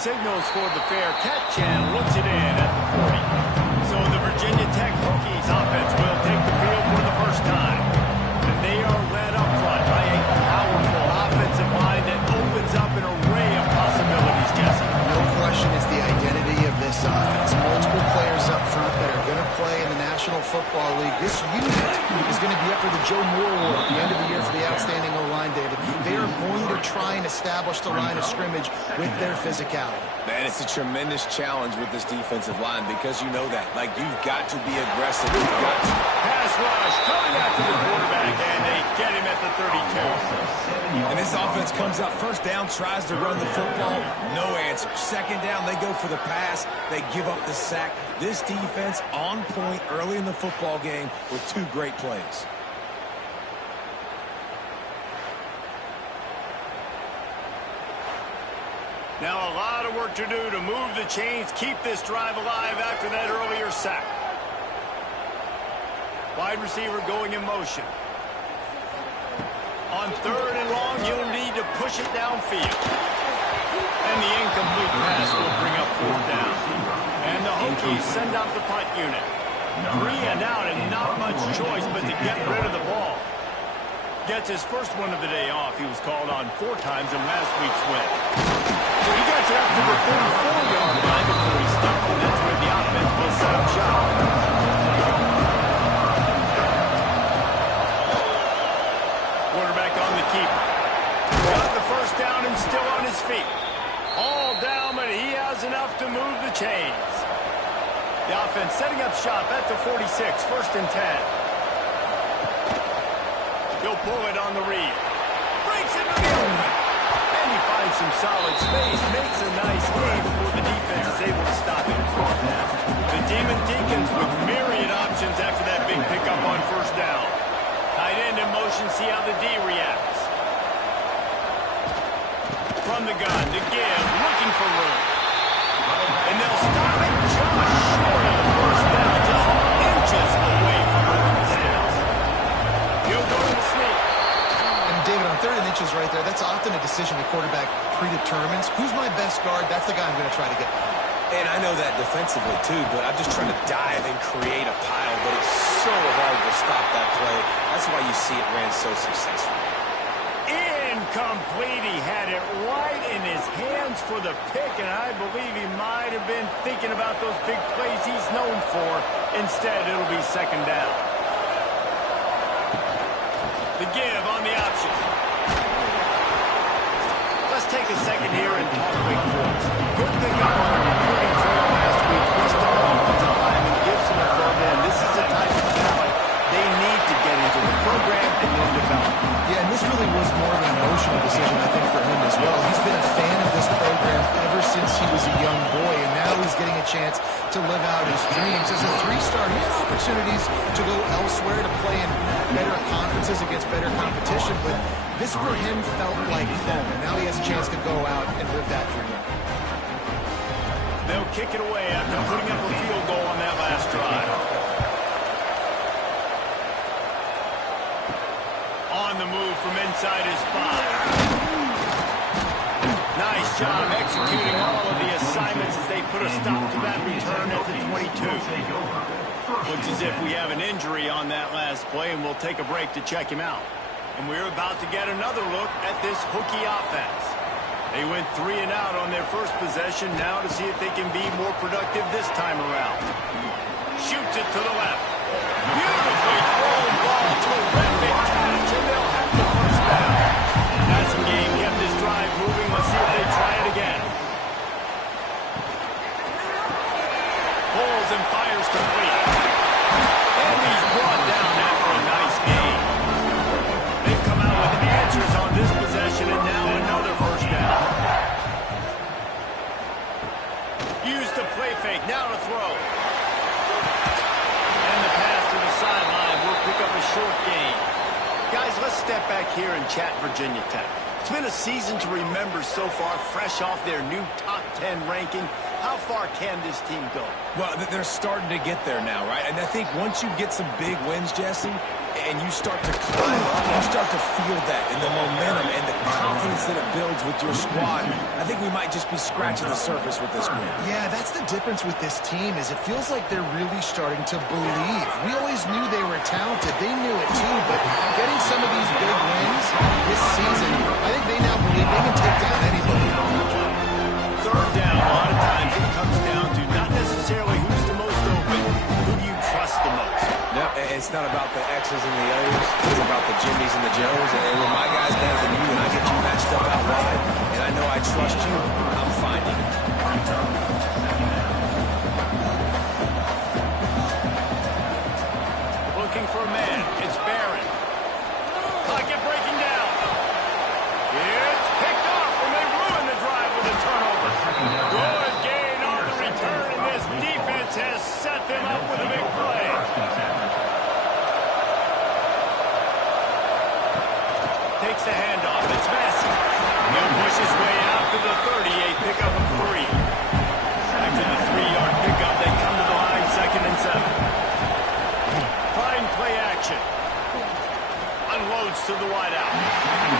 Signals for the fair catch and looks it in at the 40. So the Virginia Tech Hokies offense will take the field for the first time. And they are led up front by a powerful offensive line that opens up an array of possibilities, Jesse. No question it's the identity of this offense. Multiple players up front that are going to play in the National Football League. This unit is going to be up for the Joe Moore Award at the end of the year for the outstanding O-line, David. They are going to try and establish the line of scrimmage with their physicality. Man, it's a tremendous challenge with this defensive line because you know that. Like, you've got to be aggressive. You've got to. Pass rush coming after the quarterback, and they get him at the 32. And this offense comes out first down, tries to run the football. No answer. Second down, they go for the pass. They give up the sack. This defense on point early in the football game with two great plays. Now a lot of work to do to move the chains, keep this drive alive after that earlier sack. Wide receiver going in motion. On third and long, you'll need to push it downfield. And the incomplete pass will bring up fourth down. And the Hokies send out the punt unit. 3 and out and not much choice but to get rid of the ball. Gets his first one of the day off. He was called on 4 times in last week's win. So he gets it up to the 44-yard line before he stopped, and that's where the offense will set up shop. Quarterback on the keeper. Got the first down and still on his feet. All down was enough to move the chains. The offense setting up shop at the 46, 1st and 10. He'll pull it on the read. Breaks into the open. And he finds some solid space. Makes a nice game before the defense is able to stop him. The Demon Deacons with myriad options after that big pickup on 1st down. Tight end in motion, see how the D reacts. From the gun, to give, looking for room. And they'll stop it just short of the 1st down, just inches away from the sales. He'll go to the sneak. And David, on 3rd and inches right there, that's often a decision the quarterback predetermines. Who's my best guard? That's the guy I'm going to try to get. And I know that defensively, too, but I'm just trying to dive and create a pile, but it's so hard to stop that play. That's why you see it ran so successfully. Incomplete. He had it right in his hands for the pick, and I believe he might have been thinking about those big plays he's known for. Instead, it'll be 2nd down. The give on the option. Let's take a second here and talk Wake Forest. Good pickup on the recruiting trail last week. Missed the offensive line and gives them a throw in. This is the type of talent they need to get into the program and then develop. Yeah, and this really was more of an emotional decision, I think, for him as well. He's been a fan of this program ever since he was a young boy, and now he's getting a chance to live out his dreams. As a 3-star, he had opportunities to go elsewhere, to play in better conferences against better competition, but this for him felt like home, and now he has a chance to go out and live that dream. They'll kick it away after putting up a field goal on that last drive. On the move from inside his 5. Nice job executing all of the assignments as they put a stop to that return at the 22. Looks as if we have an injury on that last play, and we'll take a break to check him out. And we're about to get another look at this Hokie offense. They went 3 and out on their first possession, now to see if they can be more productive this time around. Shoots it to the left. Beautifully thrown ball, terrific catch, and they'll have the 1st down. That's a game, kept this drive moving. Let's see if they try it again. Pulls and fires complete. And he's brought down after a nice game. They've come out with answers on this possession, and now another 1st down. Use the play fake, now to throw. And the pass to the sideline will pick up a short gain. Guys, let's step back here and chat Virginia Tech. It's been a season to remember so far, fresh off their new top 10 ranking. How far can this team go? Well, they're starting to get there now, right? And I think once you get some big wins, Jesse, and you start to climb up, you start to feel that and the momentum and the confidence that it builds with your squad. I think we might just be scratching the surface with this group. Yeah, that's the difference with this team, is it feels like they're really starting to believe. We always knew they were talented. They knew it too, but getting some of these big wins this season, I think they now believe they can take down anybody. 3rd down, a lot of times it comes down to not necessarily who's the most open, who do you trust the most. No, it's not about the X's and the O's. It's about the Jimmys and the Joes. And when my guy's better than you and I get you matched up out wide, and I know I trust you, I'm finding it. Looking for a man. It's Barron. Pocket breaking down. It's picked off, and they ruin the drive with a turnover. Good gain on the return, and this defense has set them up with a big play. Takes the handoff. It's Massey. He'll push his way out to the 38, pickup of 3. After the 3-yard pickup, they come to the line, 2nd and 7. Fine play action. Unloads to the wideout.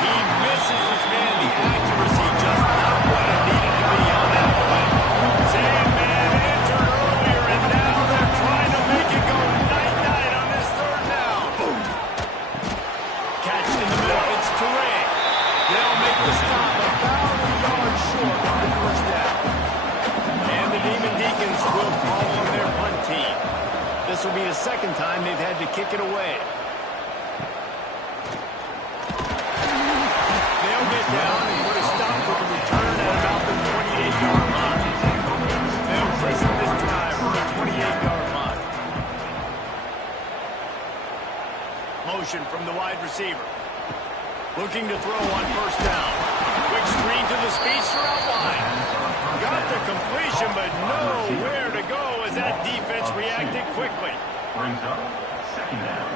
He misses his man. The accuracy just not what it needed to be on that play. Same man entered earlier, and now they're trying to make it go night-night on this 3rd down. Catch in the middle. It's Turay. They'll make the stop about a yard short on the 1st down. And the Demon Deacons will call on their punt team. This will be the 2nd time they've had to kick it away. They'll get down and put a stop to the return at about the 28-yard line. motion from the wide receiver. Looking to throw on first down. Quick screen to the speedster out wide. Got the completion, but nowhere to go as that defense reacted quickly. Brings up second down.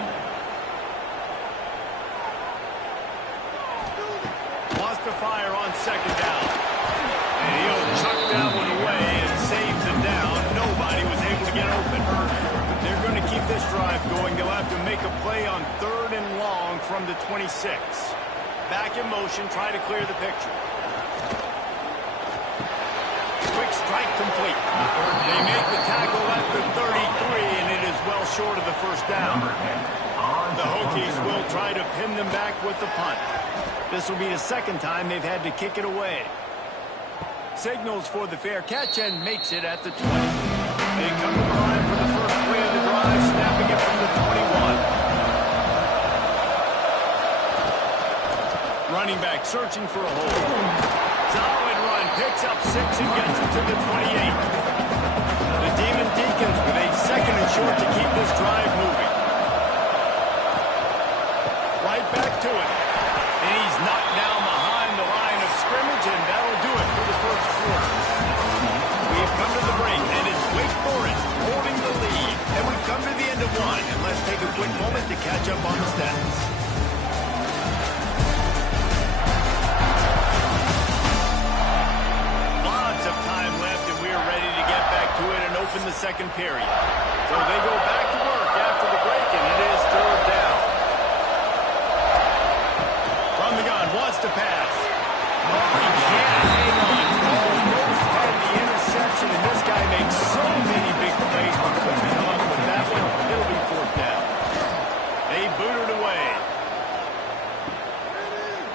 Wants to fire on second down. And he'll chuck that one away and saves him down. Nobody was able to get open. They're going to keep this drive going. They'll have to make a play on 3rd and long from the 26. Back in motion, try to clear the picture. Quick strike complete. They make the tackle at the 33, and it is well short of the first down. The Hokies will try to pin them back with the punt. This will be the second time they've had to kick it away. Signals for the fair catch and makes it at the 20. They come to the line for the first play of the drive, snapping it from the 21. Running back searching for a hole. Solid run, picks up 6 and gets it to the 28. The Demon Deacons with a 2nd and short to keep this drive moving. Right back to it. And he's knocked down behind the line of scrimmage, and that'll do it for the first quarter. We've come to the break, and it's Wake Forest holding the lead. And we've come to the end of one, and let's take a quick moment to catch up on the stats. In the second period. So they go back to work after the break, and it is 3rd down. From the gun, wants to pass. Oh, he can't hang on. Almost had the interception, and this guy makes so many big plays, but couldn't come up with that one. It'll be 4th down. They boot it away.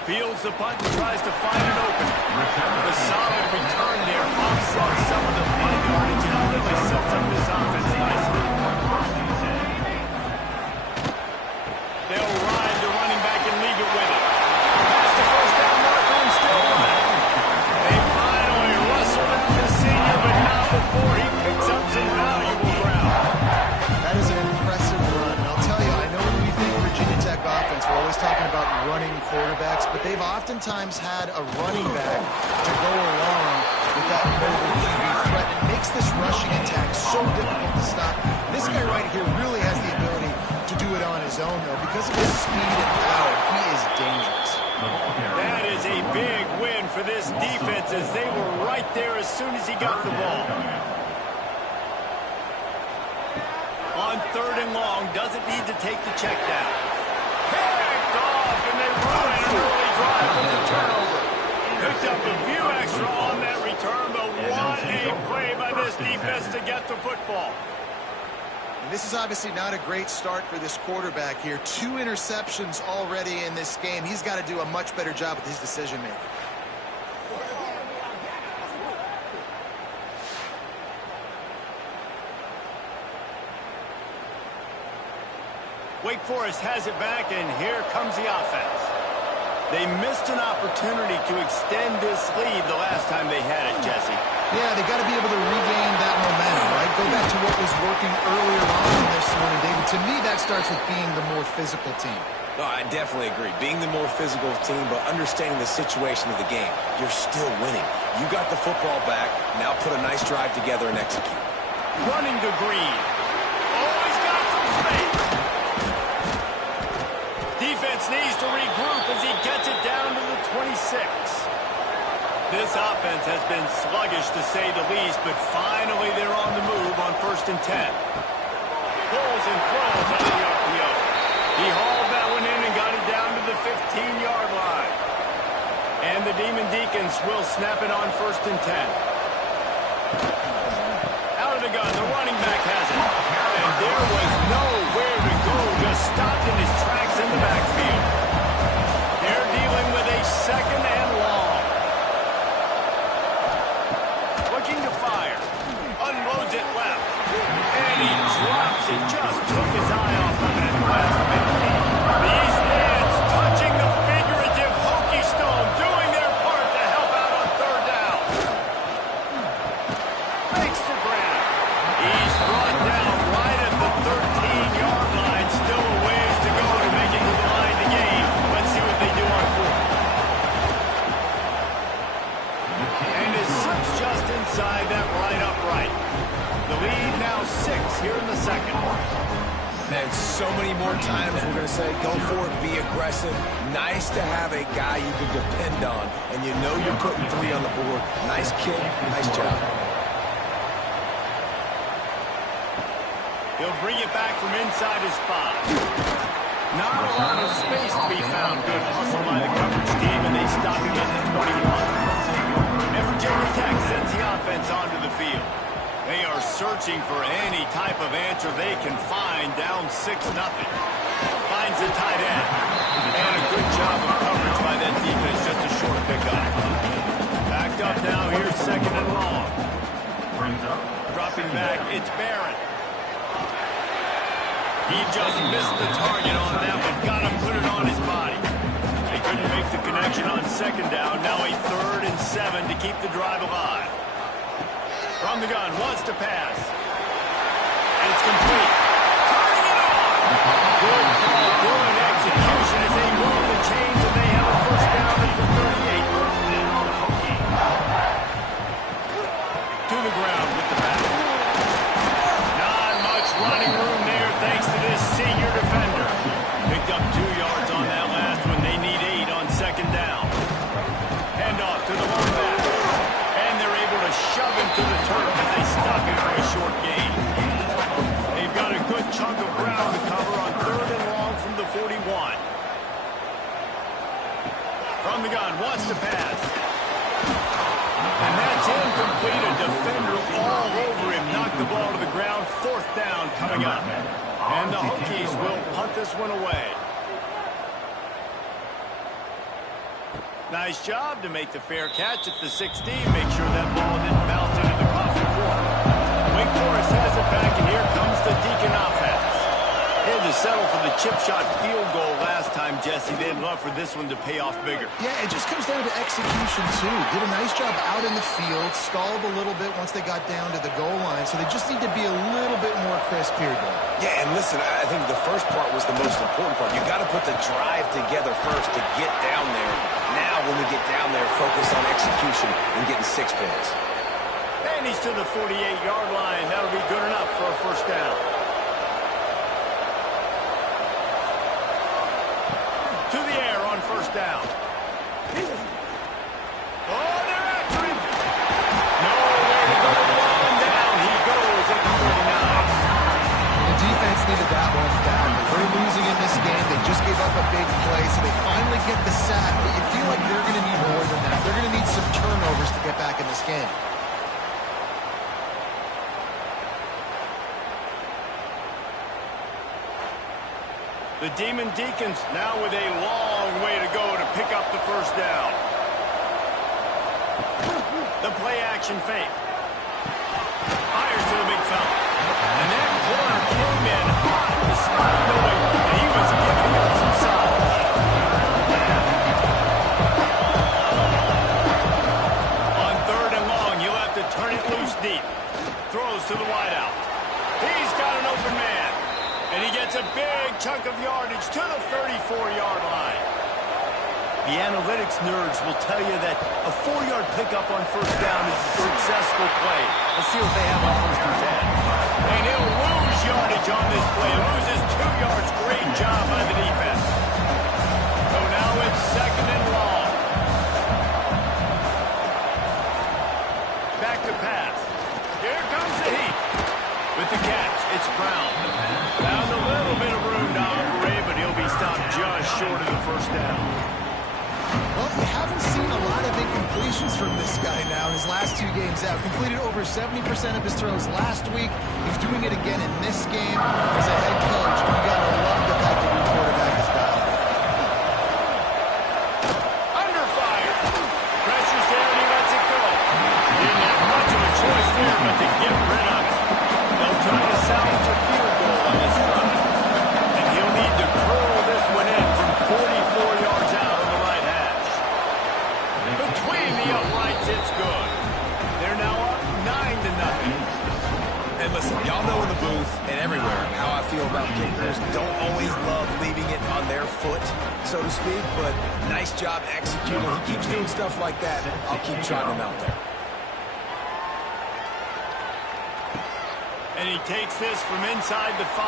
Fields the punt and tries to find an opening. The solid return there offsets some of the punt yardage and really sets up this offense nicely. They'll ride the running back and leave it with it. Past the first down marker and still running. They finally rustled out the senior, but not before he picks up some valuable ground. That is an impressive run. And I'll tell you, I know when we think Virginia Tech offense, we're always talking about running quarterbacks, but they've oftentimes had a running back to go along with that mobile QB threat. It makes this rushing attack so difficult to stop. This guy right here really has the ability to do it on his own, though. Because of his speed and power, he is dangerous. That is a big win for this defense as they were right there as soon as he got the ball. On 3rd and long, doesn't need to take the check down. Picked off, and they ruin an early drive with the turnover. Picked up a few extra on that return, but what a play by this defense to get the football. And this is obviously not a great start for this quarterback here. 2 interceptions already in this game. He's got to do a much better job with his decision-making. Wake Forest has it back, and here comes the offense. They missed an opportunity to extend this lead the last time they had it, Jesse. Yeah, they got to be able to regain that momentum, right? Go back to what was working earlier on in this one, David. To me, that starts with being the more physical team. No, I definitely agree. Being the more physical team, but understanding the situation of the game. You're still winning. You got the football back. Now put a nice drive together and execute. Running to Green. Oh, he's got some space. Defense needs to regroup as he gets it down to the 26. This offense has been sluggish to say the least, but finally they're on the move on 1st and 10. Pulls and throws on the RPO. He hauled that one in and got it down to the 15-yard line. And the Demon Deacons will snap it on 1st and 10. Out of the gun, the running back has it. And there was nowhere to go, just stopped in his tracks in the backfield. They're dealing with a 2nd and long. Looking to fire. Unloads it left. And he drops it. Just took his eye off of it at the last minute. These fans touching the figurative Hokie stone, doing their part to help out on 3rd down. Makes the grab. He's brought down right at the 13-yard line. Still a ways to go to make it inside that right upright. The lead now 6 here in the second. And so many more times we're going to say, go for it, be aggressive. Nice to have a guy you can depend on, and you know you're putting 3 on the board. Nice kick, nice job. He'll bring it back from inside his spot. Not a lot of space to be found. Good hustle by the coverage team, and they stop him at the 21. And Virginia Tech sends the offense onto the field. They are searching for any type of answer they can find, down 6-0. Finds the tight end. And a good job of coverage by that defense, just a short pickup. Backed up now, here's 2nd and long. Dropping back, it's Barron. He just missed the target on that one. Got to put it on his body. They couldn't make the connection on 2nd down. Now a 3rd and 7 to keep the drive alive. From the gun, wants to pass. And it's complete. Turning it on. Good call, good execution as they move the chains, and they have a 1st down at the 38. To the ground with the pass. Not much running room there thanks to this senior defender. Picked up 2 yards on that last one. They need 8 on 2nd down. Handoff to the long back. Shove him to the turf as they stop him for a short gain. They've got a good chunk of ground to cover on 3rd and long from the 41. From the gun, wants to pass. And that's incomplete. A defender all over him. Knocked the ball to the ground. 4th down coming up. And the Hokies will punt this one away. Nice job to make the fair catch at the 16. Make sure that ball didn't bounce into the coffin corner. Wake Forest has it back, and here comes the Deacon offense. They had to settle for the chip shot field goal last time, Jesse. They'd love for this one to pay off bigger. Yeah, it just comes down to execution, too. Did a nice job out in the field, stalled a little bit once they got down to the goal line, so they just need to be a little bit more crisp here, though. Yeah, and listen, I think the first part was the most important part. You got to put the drive together first to get down there. Now, when we get down there, focus on execution and getting 6 points. And he's to the 48-yard line. That'll be good enough for a 1st down. To the air on 1st down. Oh, they're after him. Nowhere to go to slow him down. He goes at the 49. The defense needed that one back. They're losing in this game. They just gave up a big play, so they finally get the sack. But you feel like they're going to need more than that. They're going to need some turnovers to get back in this game. The Demon Deacons now with a long way to go to pick up the 1st down. The play action fake. Fires to the big fella. And that corner came in hot despite knowing that he was giving him some solid. On 3rd and long, you'll have to turn it loose deep. Throws to the wideout. He's got an open man. And he gets a big chunk of yardage to the 34-yard line. The analytics nerds will tell you that a 4-yard pickup on 1st down is a successful play. Let's see what they have on 1st and 10. And he'll lose yardage on this play. Loses 2 yards. Great job by the defense. So now it's 2nd and long. Back to pass. Here comes the heat. With the catch, it's Brown. Found a little bit of room to operate, but he'll be stopped just short of the 1st down. Well, you haven't seen a lot of incompletions from this guy now in his last 2 games out. Completed over 70% of his throws last week. He's doing it again in this game. As a head coach, you got to love the fact that your quarterback is dialed. Under fire. Pressure's there, and he lets it go. Didn't have much of a choice there, but to get rid of it. They'll try to salvage a field goal on this drive. And he'll need to curl this one in from 44 yards out on the right hash. Between the uprights, it's good. They're now up 9-0. And listen, y'all know in the booth and everywhere how I feel about kickers. Don't always love leaving it on their foot, so to speak, but nice job executing. He keeps doing stuff like that. I'll keep trotting him out there. And he takes this from inside the 5.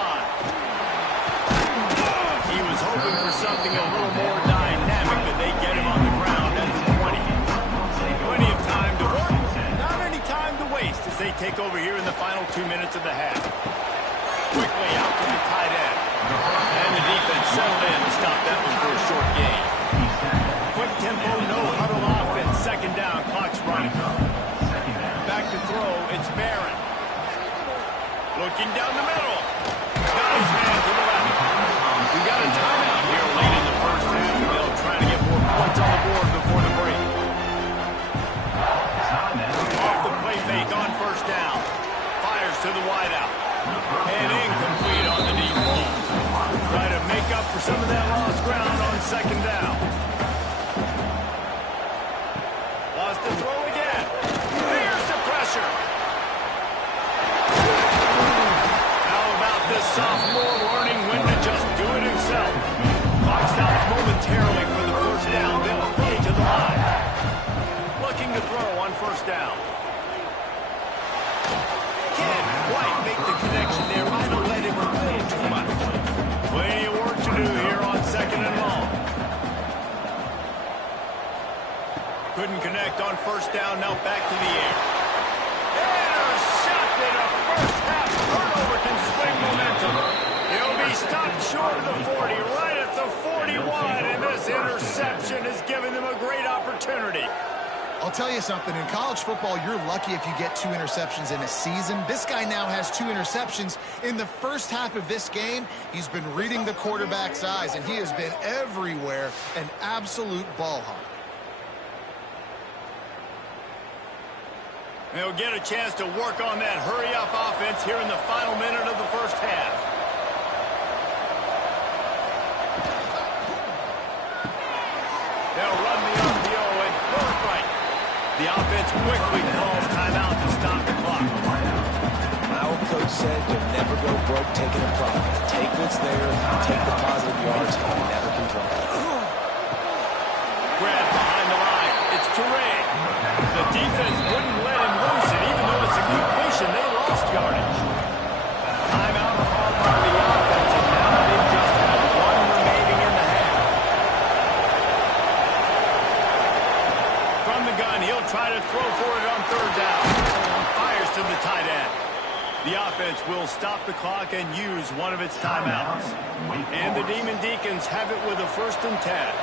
He was hoping for something a little more dynamic, but they get him on the ground at the 20. Plenty of time to work. Not any time to waste as they take over here in the final 2 minutes of the half. Quickly out to the tight end. And the defense settled in to stop that one for a short gain. Quick tempo, no huddle offense. Second down, clock's running. Back to throw, it's Barron. Looking down the middle. Got his man to the left. We got a timeout here late in the first half, and they'll try to get more points on the board before the break. Off the play fake on first down. Fires to the wideout. And incomplete on the deep ball. Try to make up for some of that lost ground on second down. Lost the throw again. Here's the pressure. How about this sophomore learning when to just do it himself? Clock stops momentarily for the first down. They'll play to the line. Looking to throw on first down. Can't quite make the connection there. Might have let him away too much. Plenty of work to do here on second and long. Couldn't connect on first down. Now back to the air. Intercepted. A first half turnover can swing momentum. He'll be stopped short of the 40, right at the 41, and this interception has given them a great opportunity. I'll tell you something, in college football, you're lucky if you get 2 interceptions in a season. This guy now has 2 interceptions. In the first half of this game, he's been reading the quarterback's eyes, and he has been everywhere, an absolute ball hawk. They'll get a chance to work on that hurry-up offense here in the final minute of the first half. They'll run the RPO and throw it right. The offense quickly calls timeout to stop the clock. My old coach said you'll never go broke taking a profit. Take what's there, take the positive yards, and never complain. Grab behind the line. It's Touré. The defense wouldn't let him loose, and even though it's a completion, they lost yardage. Timeout called by the offense, and now they just have 1 remaining in the half. From the gun, he'll try to throw for it on third down. Fires to the tight end. The offense will stop the clock and use one of its timeouts. And the Demon Deacons have it with a 1st and 10.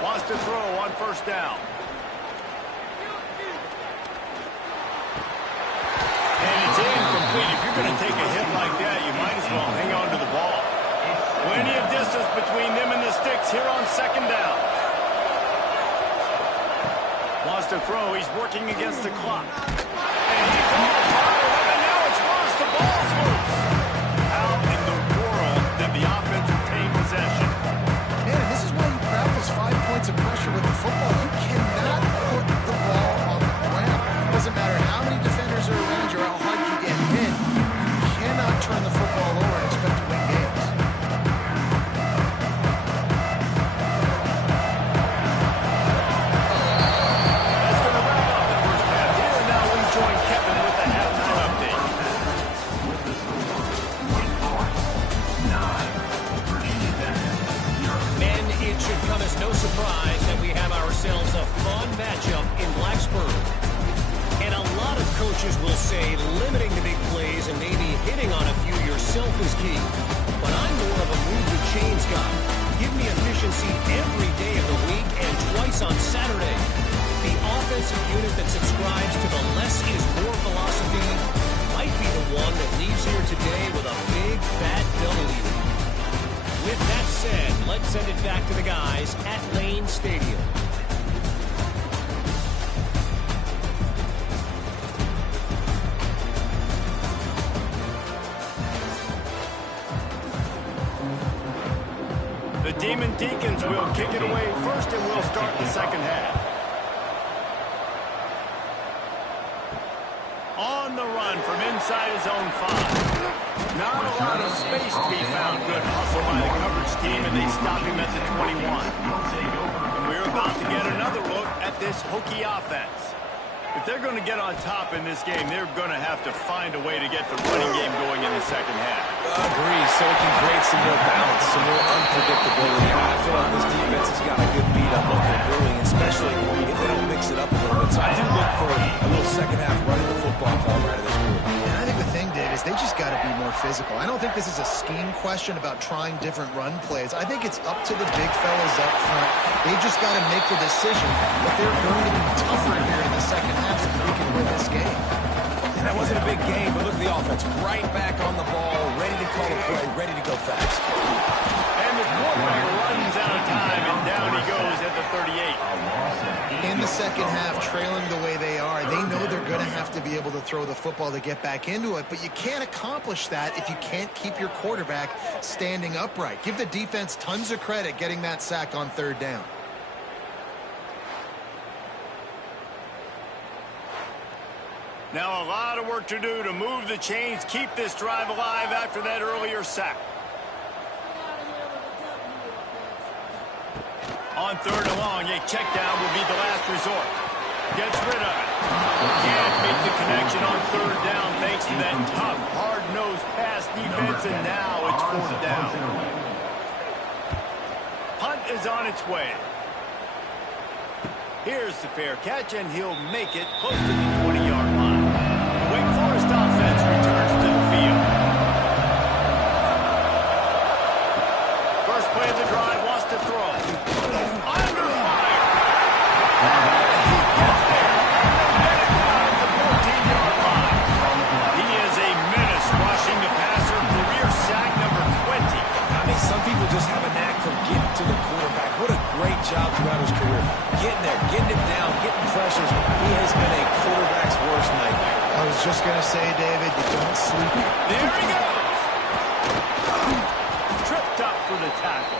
Wants to throw on first down. And it's incomplete. If you're going to take a hit like that, you might as well hang on to the ball. Plenty of distance between them and the sticks here on second down. Wants to throw. He's working against the clock. And he falls hard, and now it's worse. The ball's loose. How in the world did the offense retain possession? Man, this is why you practice 5 points of pressure with the football. You cannot put the ball on the ground. It doesn't matter how many defenders are around you or how hard you get hit. You cannot turn the football over and expect to win games. That's going to wrap up the first half here. And now we join Kevin with the halftime update. Men, it should come as no surprise that we have ourselves a fun matchup in Blacksburg. And a lot of coaches will say limiting the big plays and maybe hitting on a few yourself is key. But I'm more of a move the chains guy. Give me efficiency every day of the week and twice on Saturday. The offensive unit that subscribes to the less is more philosophy might be the one that leaves here today with a big, fat W. With that said, let's send it back to the guys at Lane Stadium. The Demon Deacons will kick it away first, and we'll start the second half. On the run from inside his own 5. Not a lot of space to be found. Good hustle by the coverage team, and they stop him at the 21. And we're about to get another look at this this Hokie offense. If they're going to get on top in this game, they're going to have to find a way to get the running game going in the second half. Agree, so it can create some more balance, some more unpredictability. I feel like this defense has got a good beat on what they're doing, especially if they don't mix it up a little bit. So I do look for a little second half running the football call out of this group. And I think the thing, Dave, is they just got to be more physical. I don't think this is a scheme question about trying different run plays. I think it's up to the big fellas up front. They just got to make the decision that they're going to be tougher here in the second half so that we can win this game. And that wasn't a big game, but look at the offense. Right back on the ball, ready to call a play, ready to go fast. And the quarterback runs out of time, and down he goes at the 38. In the second half, trailing the way they are, they know they're going to have to be able to throw the football to get back into it, but you can't accomplish that if you can't keep your quarterback standing upright. Give the defense tons of credit getting that sack on third down. Now a lot of work to do to move the chains, keep this drive alive after that earlier sack. On third and long, a check down will be the last resort. Gets rid of it. Can't make the connection on third down thanks to that tough, hard-nosed pass defense, and now it's fourth down. Punt is on its way. Here's the fair catch, and he'll make it close to the 20-yard line. The Wake Forest offense returns to the field. First play of the drive, wants to throw. Under fire. He gets there. Get it down at the 14-yard line. He is a menace rushing the passer. Career sack number 20. I mean, some people just have a knack for getting to the quarterback. What a great job throughout his career. Getting there, getting him down, getting pressures. He has been a quarterback's worst nightmare. I was just going to say, David, you don't sleep. There he goes. Tripped up for the tackle.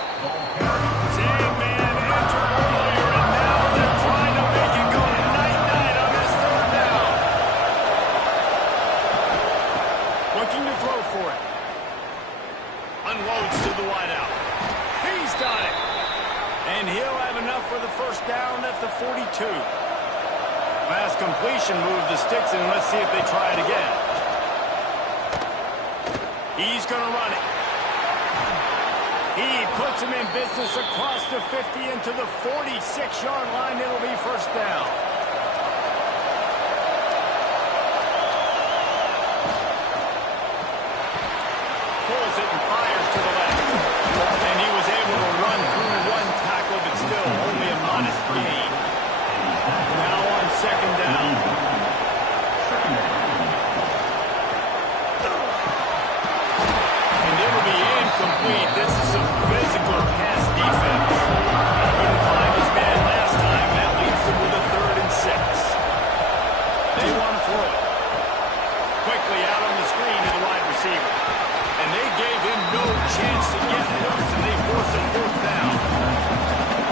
Same man entered earlier, and now they're trying to make it go night-night on this third down. Looking to throw for it. Unloads to the wideout. He's got it. And he'll have enough for the first down at the 42. Pass completion, move the sticks, and let's see if they try it again. He's going to run it. He puts him in business across the 50 into the 46-yard line. It'll be first down. Pulls it and fires to the left. And he was able to run through one tackle, but still only a modest gain. Now on second down. And it'll be incomplete. This is some physical pass defense. Couldn't find his man last time. That leaves him with a 3rd and 6. They want to throw it. Quickly out on the screen to the wide receiver. And they gave him no chance to get loose, and they force a 4th down.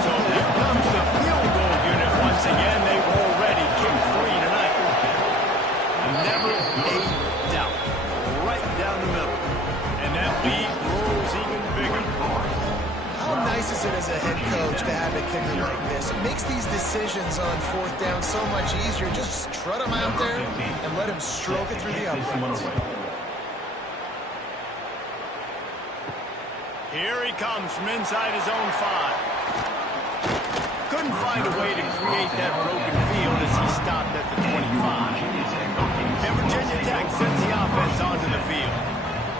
So here comes the field goal unit once again. They've already kicked 3 tonight. Never a doubt. Right down the middle. And that lead grows even bigger. How nice is it as a head coach to have a kicker like this? It makes these decisions on 4th down so much easier. Just strut him out there and let him stroke it through the uprights. Here he comes from inside his own 5. Couldn't find a way to create that broken field as he stopped at the 25. And Virginia Tech sends the offense onto the field.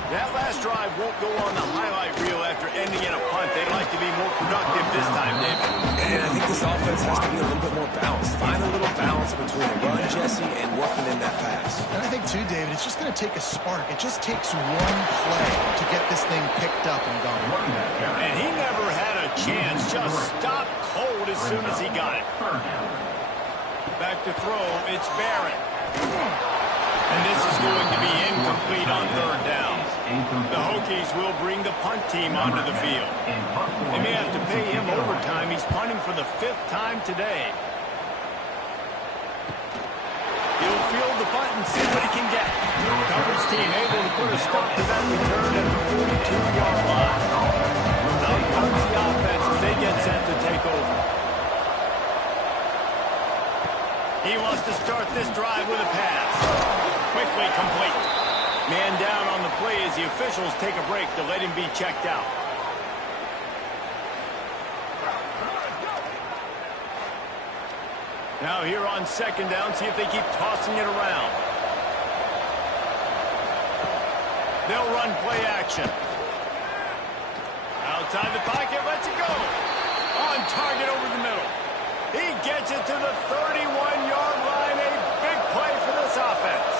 That last drive won't go on the highlight reel after ending in a punt. They'd like to be more productive this time, David. And I think this offense has to be a little bit more balanced. Find a little balance between a run, Jesse, and working in that pass. And I think, too, David, it's just going to take a spark. It just takes one play to get this thing picked up and going. And he never had a chance. Just stopped cold as soon as he got it. Back to throw. It's Barrett. And this is going to be incomplete on third down. The Hokies will bring the punt team onto the field. They may have to pay him overtime. He's punting for the 5th time today. He'll field the punt and see what he can get. Coverage team able to put a stop to that return at the 42-yard line. Out comes the offense as they get set to take over. to start this drive with a pass. Quickly complete. Man down on the play as the officials take a break to let him be checked out. Now here on second down, see if they keep tossing it around. They'll run play action. Outside the pocket, lets it go. On target over the middle. He gets it to the 31-yard line. A big play for this offense.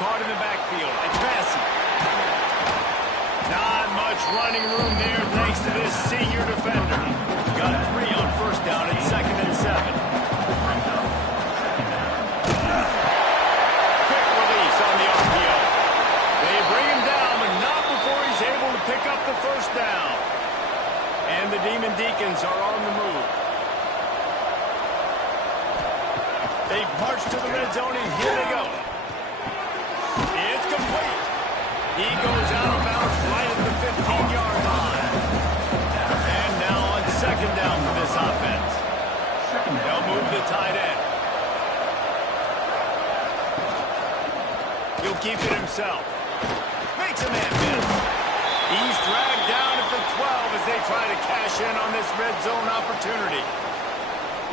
Caught in the backfield. It's Massey. Not much running room there thanks to this senior defender. Got 3 on first down at 2nd and 7. Quick release on the RPO. They bring him down, but not before he's able to pick up the first down. And the Demon Deacons are on the move. They march to the red zone, and here they go. It's complete. He goes out of bounds right at the 15-yard line. And now on second down for this offense. They'll move the tight end. He'll keep it himself. Makes a man miss. He's dragged down at the 12 as they try to cash in on this red zone opportunity.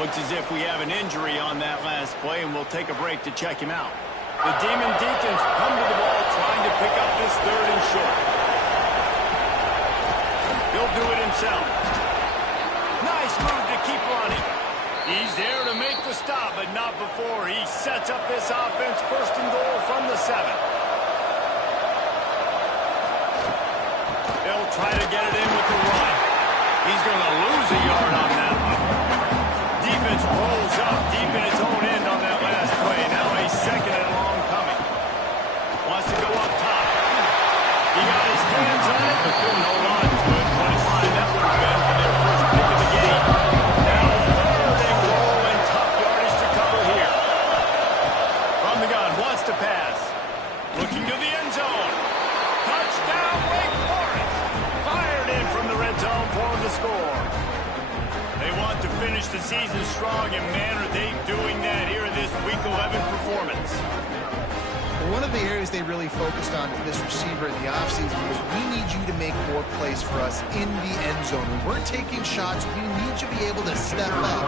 Looks as if we have an injury on that last play, and we'll take a break to check him out. The Demon Deacons come to the ball trying to pick up this 3rd and short. He'll do it himself. Nice move to keep running. He's there to make the stop, but not before he sets up this offense 1st and goal from the 7. They'll try to get it in with the run. He's going to lose a yard on that one. Defense rolls up deep in its own end on that last play. Now a 2nd and long coming. Wants to go up top. He got his hands on it, but couldn't hold on to it. 25, that would have been for their first pick of the game. Now 3rd and goal and tough yardage to cover here. From the gun, wants to pass. Looking to the end zone. Touchdown, Wake Forest. Fired in from the red zone for the score. They want to finish the season strong, and man, are they doing that here in this Week 11 performance. One of the areas they really focused on with this receiver in the offseason was we need you to make more plays for us in the end zone. When we're taking shots, we need you to be able to step up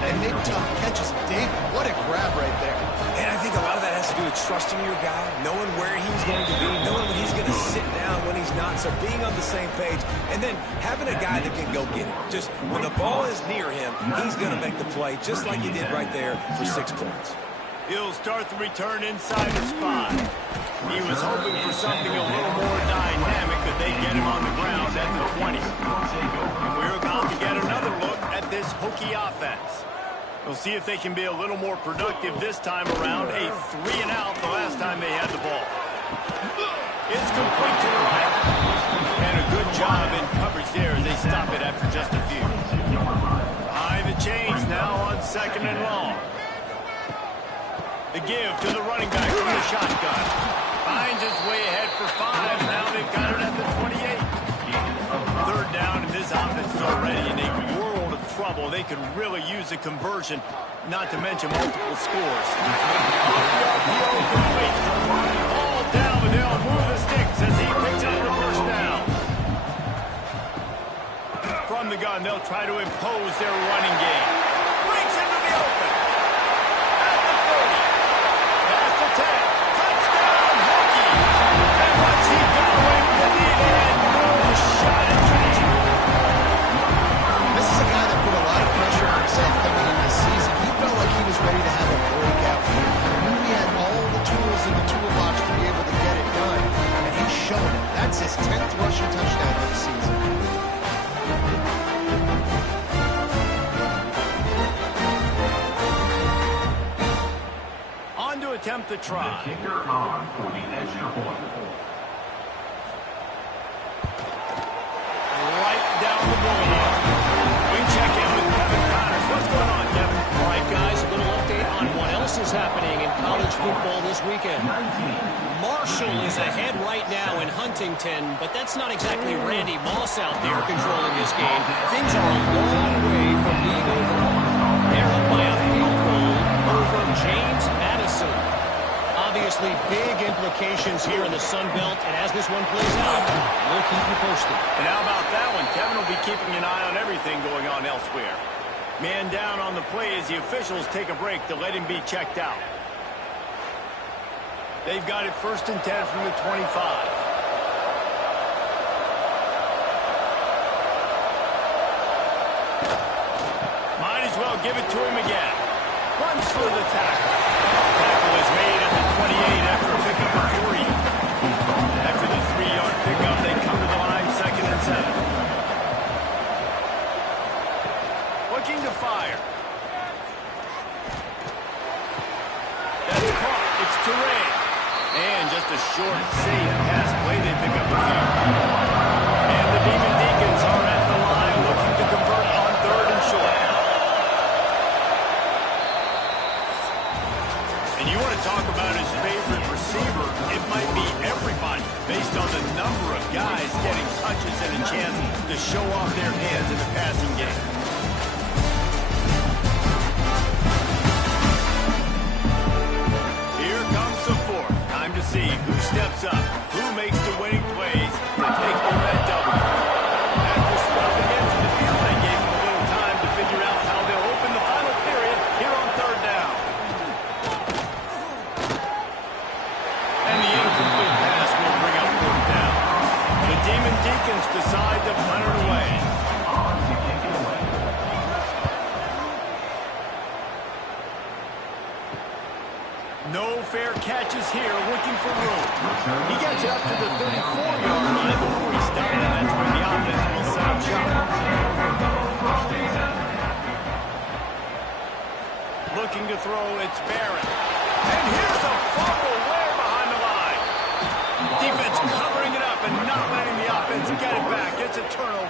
and make tough catches. David, what a grab right there. And I think a lot of that has to do with trusting your guy, knowing where he's going to be, knowing when he's going to sit down, when he's not, so being on the same page, and then having a guy that can go get it. Just when the ball is near him, he's going to make the play, just like he did right there for 6 points. He'll start the return inside the spot. He was hoping for something a little more dynamic, but they get him on the ground at the 20. And we're about to get another look at this Hokie offense. We'll see if they can be a little more productive this time around. A 3 and out the last time they had the ball. It's complete to the right. And a good job in coverage there as they stop it after just a few. Behind the chains now on 2nd and long. The give to the running back from the shotgun. Finds his way ahead for 5. Now they've got it at the 28. 3rd down, and this offense is already in a world of trouble. They could really use a conversion, not to mention multiple scores. RPO complete. All down, but they'll move the sticks as he picks up the first down. From the gun, they'll try to impose their running game. Breaks into the open. At the 30. Past the 10. Touchdown, Hokie. And once he got away from the lead, they had no shot at catching. This is a guy that put a lot of pressure on himself coming in this season. He felt like he was ready to have a breakout year. He knew he had all the tools in the toolbox to be able to get it done, and he's shown it. That's his 10th rushing touchdown of the season. On to attempt the try. Kicker on for the extra point. Right down the boulevard. We check in with Kevin Connors. What's going on, Kevin? All right, guys, a little update on what else is happening in college football this weekend. Marshall is ahead right now in Huntington, but that's not exactly Randy Moss out there controlling this game. Things are a long way from being over. They're up by a field goal over James Madison. Obviously, big implications here in the Sun Belt, and as this one plays out, we'll keep you posted. And how about that one? Kevin will be keeping an eye on everything going on elsewhere. Man down on the play as the officials take a break to let him be checked out. They've got it 1st and 10 from the 25. Might as well give it to him again. Runs for the tackle. Tackle is made at the 28 after a pickup of 3. After the 3-yard pickup, they come to the line 2nd and 7. Looking to fire. That's caught. It's Turay. And just a short, safe pass play. They pick up a few. And the Demon Deacons are at the line looking to convert on 3rd and short. And you want to talk about his favorite receiver, it might be everybody based on the number of guys getting touches and a chance to show off their hands in the passing game. Here comes the 4th. Time to see who steps up, who makes the winning plays to take home that W. After swapping into the field, they gave him a little time to figure out how they'll open the final period here on 3rd down. And the incomplete pass will bring up 4th down. The Demon Deacons decide to punt it away. No fair catches here, looking for room. He gets it up to the 34-yard line before he stopped, and that's where the offense will set up shop. Looking to throw, it's Barrett. And here's a fumble way behind the line. Defense covering it up and not letting the offense get it back. It's a turnover.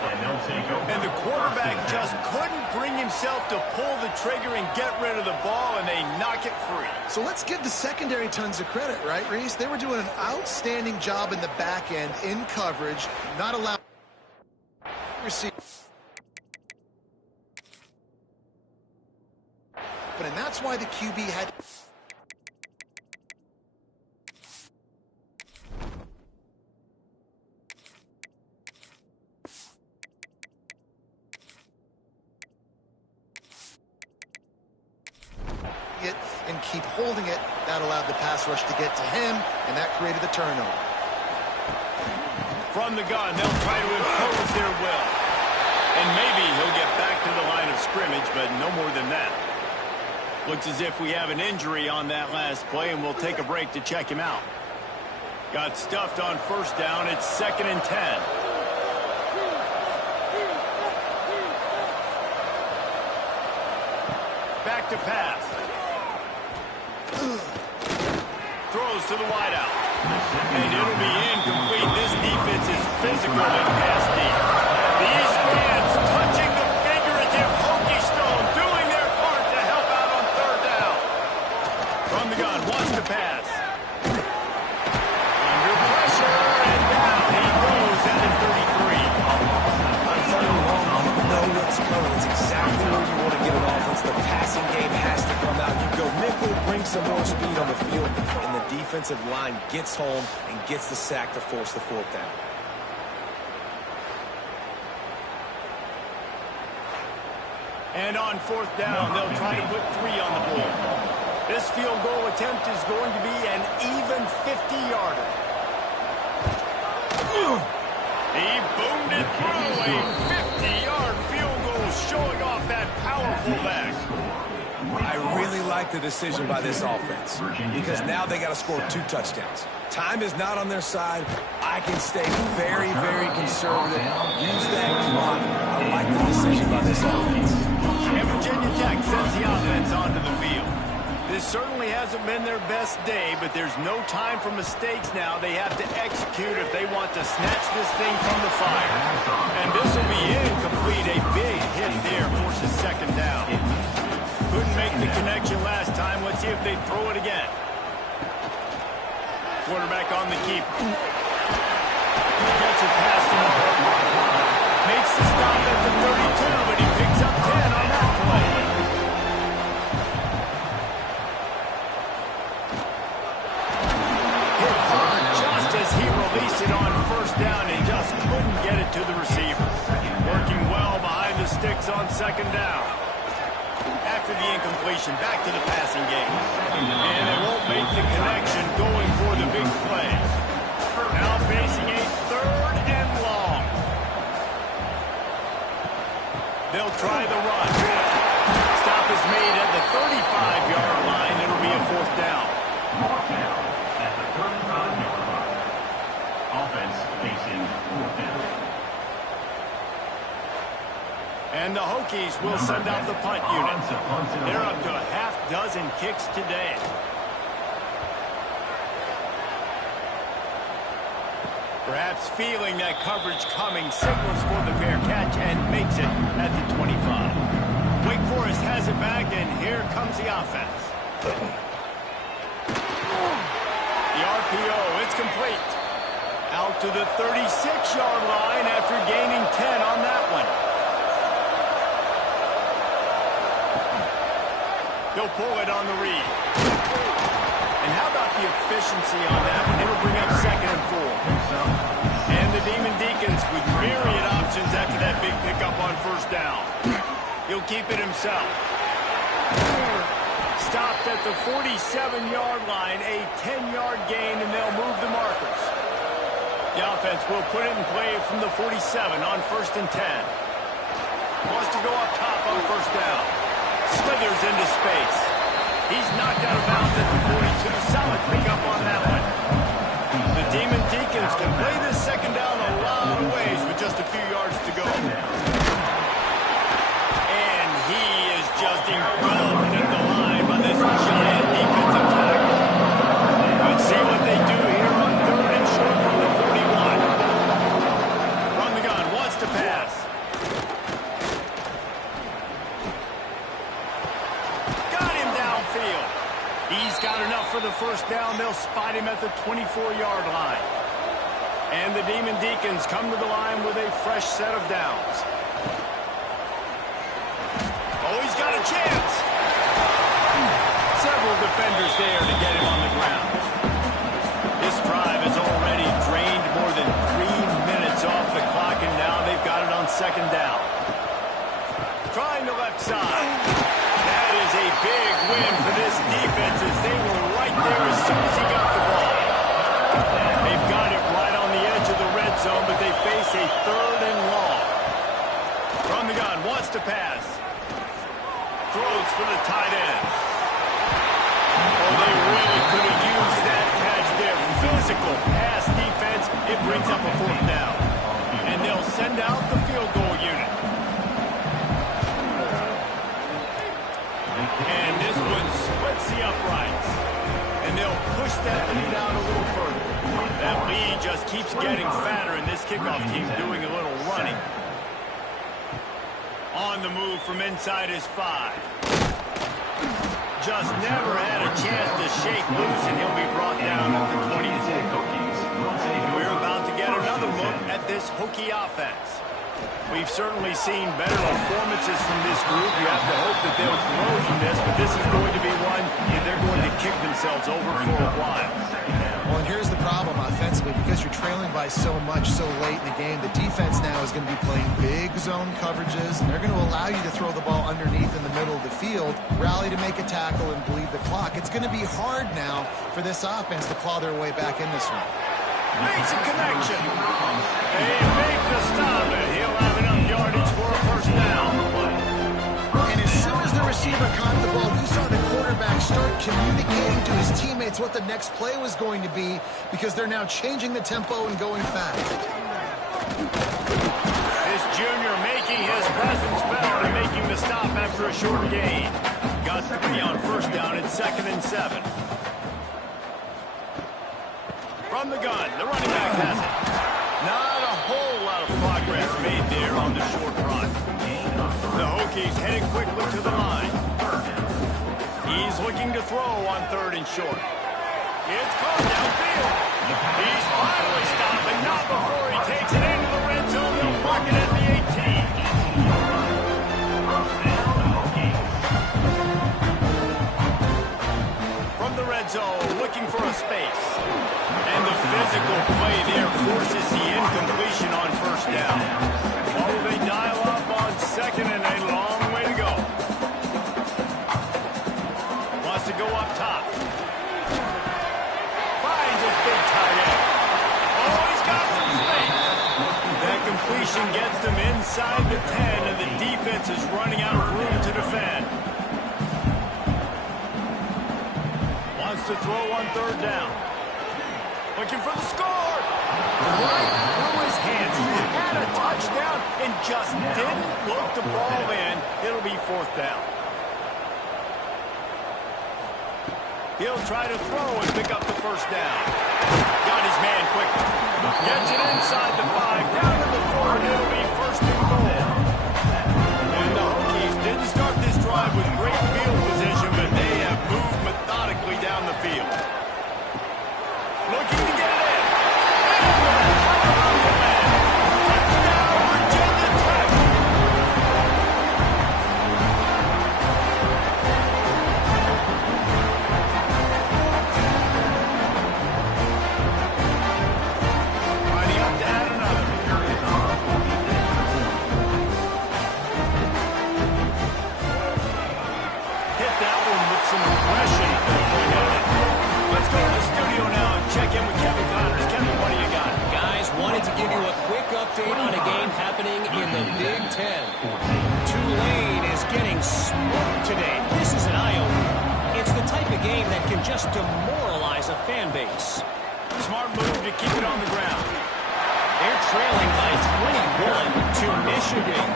And the quarterback just couldn't bring himself to pull the trigger and get rid of the ball, and they knock it free. So let's give the secondary tons of credit, right, Reese? They were doing an outstanding job in the back end, in coverage, not allowing receive. And that's why the QB had it and keep holding it. That allowed the pass rush to get to him, and that created the turnover. From the gun, they'll try to impose their will. And maybe he'll get back to the line of scrimmage, but no more than that. Looks as if we have an injury on that last play, and we'll take a break to check him out. Got stuffed on 1st down. It's 2nd and 10. Back to pass. Throws to the wideout. And it'll be incomplete. This defense is physical and pass deep. These fans touching the figurative hokey stone, doing their part to help out on 3rd down. From the gun, wants to pass. Under pressure, and down he goes at the 33. On 3rd and long, you know what's coming. It's exactly where you want to get an offense. The passing game has to come out. You go nickel, bring some more speed on the field, and the defensive line gets home and gets the sack to force the 4th down. And on 4th down, they'll try to put 3 on the board. This field goal attempt is going to be an even 50-yarder. He boomed it through a 50-yard field goal, showing off that powerful back. I really like the decision by this offense because now they got to score 2 touchdowns. Time is not on their side. I can stay very, very conservative. Use that clock. I like the decision by this offense. And Virginia Tech sends the offense onto the field. This certainly hasn't been their best day, but there's no time for mistakes now. They have to execute if they want to snatch this thing from the fire. And this will be incomplete. A big hit there forces 2nd down. Couldn't make the connection last time. Let's see if they throw it again. Quarterback on the keeper. second down. After the incompletion, back to the passing game. And they won't make the connection going for the big play. Now facing a third and long. They'll try the run. Stop is made at the 35-yard line. It'll be a fourth down. Fourth down at the 35-yard line. Offense facing fourth down. And the Hokies will send out the punt unit. They're up to a half dozen kicks today. Perhaps feeling that coverage coming, signals for the fair catch and makes it at the 25. Wake Forest has it back, and here comes the offense. The RPO, it's complete. Out to the 36-yard line after gaining 10 on that one. They'll pull it on the read. And how about the efficiency on that one? It'll bring up 2nd and 4. And the Demon Deacons with myriad options after that big pickup on first down. He'll keep it himself. Stopped at the 47-yard line, a 10-yard gain, and they'll move the markers. The offense will put it in play from the 47 on 1st and 10. Wants to go up top on first down. Slithers into space. He's knocked out of bounds at the 42. Solid pickup on that one. The Demon Deacons can play this second down a lot of ways with just a few yards to go. And he is just engulfed in the line by this giant defensive tackle. Let's see what they do here on 3rd and short from the 41. Run the gun, wants to pass. He's got enough for the first down. They'll spot him at the 24-yard line. And the Demon Deacons come to the line with a fresh set of downs. Oh, he's got a chance. Several defenders there to get him on the ground. This drive has already drained more than 3 minutes off the clock, and now they've got it on second down. Trying the left side. That is a big win for this defense as they were right there as soon as he got the ball. They've got it right on the edge of the red zone, but they face a 3rd and long. From the gun, wants to pass. Throws for the tight end. Oh, they really could have used that catch there. Physical pass defense. It brings up a fourth down. And they'll send out the field goal unit. And this one splits the uprights. And they'll push that lead out a little further. That lead just keeps getting fatter, and this kickoff team doing a little running. On the move from inside his 5. Just never had a chance to shake loose, and he'll be brought down at the 22. We're about to get another look at this Hokie offense. We've certainly seen better performances from this group. You have to hope that they'll grow from this, but this is going to be one they're going to kick themselves over for a while. Well, and here's the problem offensively. Because you're trailing by so much so late in the game, the defense now is going to be playing big zone coverages, and they're going to allow you to throw the ball underneath in the middle of the field, rally to make a tackle, and bleed the clock. It's going to be hard now for this offense to claw their way back in this one. Makes a connection. They make the stop, and he'll have enough yardage for a first down. And as soon as the receiver caught the ball, you saw the quarterback start communicating to his teammates what the next play was going to be, because they're now changing the tempo and going fast. This junior making his presence felt and making the stop after a short gain. Got 3 on first down at 2nd and 7. From the gun, the running back has it. Not a whole lot of progress made there on the short run. The Hokies heading quickly to the line. He's looking to throw on 3rd and short. It's caught downfield. He's finally stopped, but not before he takes it into the red zone. They'll mark it at the 18. From the red zone, looking for a space. And the physical play there forces the incompletion on first down. Oh, they dial up on 2nd and a long. Possession gets them inside the 10, and the defense is running out of room to defend. Wants to throw on third down. Looking for the score. Right through his hands. He had a touchdown and just didn't look the ball in. It'll be fourth down. He'll try to throw and pick up the first down. Got his man quickly. Gets it inside the 5, down to the 4, and it'll be first and goal. And the Hokies didn't start this drive with great field position, but they have moved methodically down the field. Looking to get it in. Touchdown, Virginia Tech. Lining up to add another. Hit that one with some aggression for the point at it. Let's go to the studio now and check in with Kevin Connors. Kevin, what do you got? Guys, wanted to give you a quick update on a game happening in the Big Ten. Tulane is getting smoked today. This is an eye-opener. It's the type of game that can just demoralize a fan base. Smart move to keep it on the ground. They're trailing by 21 to Michigan.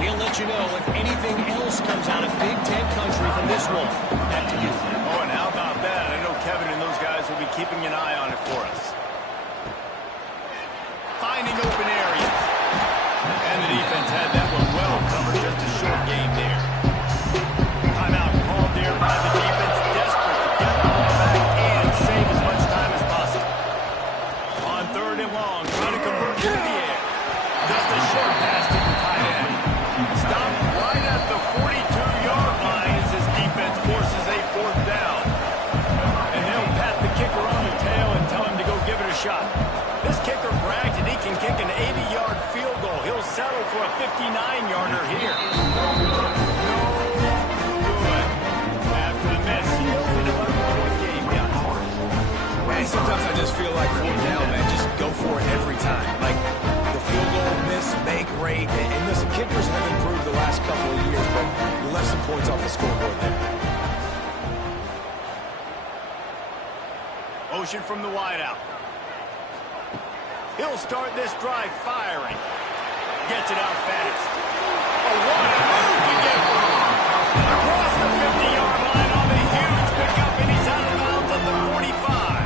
We'll let you know if anything else comes out of Big Ten country from this one. Back to you. Oh, and how about that? I know Kevin and those guys will be keeping an eye on it for us. Finding open areas. And the defense had that one well covered. Just a short game there. Timeout called there by the defense. Desperate to get the ball back and save as much time as possible. On third and long, trying to convert to the air. Just a short pass to the tight end. Stopped right at the 42-yard line as his defense forces a fourth down. And they'll pat the kicker on the tail and tell him to go give it a shot. This kicker bragged that he can kick an 80-yard field goal. He'll settle for a 59-yarder here. No good. After the miss, he'll win a one-point game, guys. Man, sometimes I just feel like fourth down, man, just go for it every time. Like, the field goal miss, make rate, and listen, kickers have improved the last couple of years, but we left some points off the scoreboard there. Motion from the wideout. He'll start this drive firing. Gets it out fast. A wide move to get across the 50-yard line on the huge pickup, and he's out of bounds at the 45.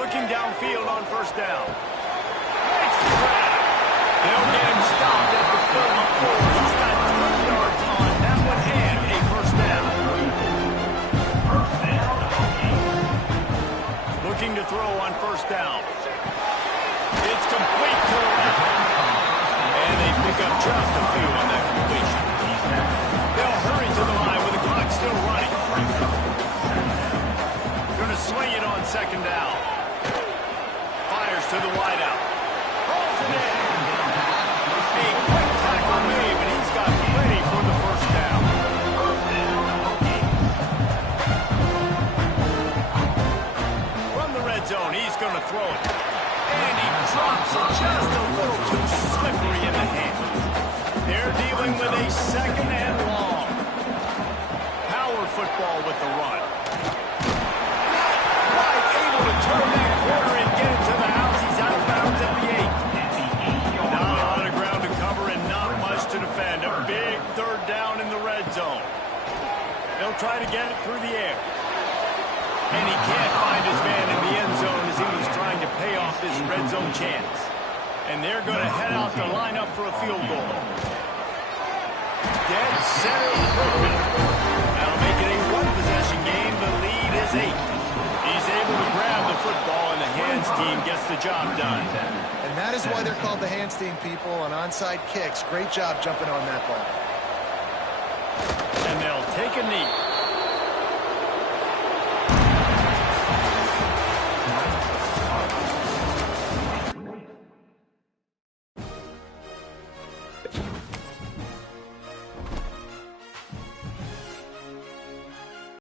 Looking downfield on first down. Makes the grab. They'll get him stopped at the 34. He's got 3 yards on that one and a first down. Looking to throw on first down. It's complete to the left. And they pick up just a few on that completion. They'll hurry to the line with the clock still running. Going to swing it on second down. Fires to the wideout. Rolls it in. A quick tackle made, but he's got plenty for the first down. From the red zone, he's going to throw it. And he drops it just a little too slippery in the hand. They're dealing with a second and long. Power football with the run. Not quite able to turn that corner and get it to the house. He's out of bounds at the 8. Not a lot of ground to cover and not much to defend. A big third down in the red zone. They'll try to get it through the air. And he can't find his man in the end zone as he was trying to pay off this red zone chance. And they're going to head out to line up for a field goal. Dead center perfect. That'll make it a one-possession game. The lead is 8. He's able to grab the football, and the hands team gets the job done. And that is why they're called the hands team, people, on onside kicks. Great job jumping on that ball. And they'll take a knee.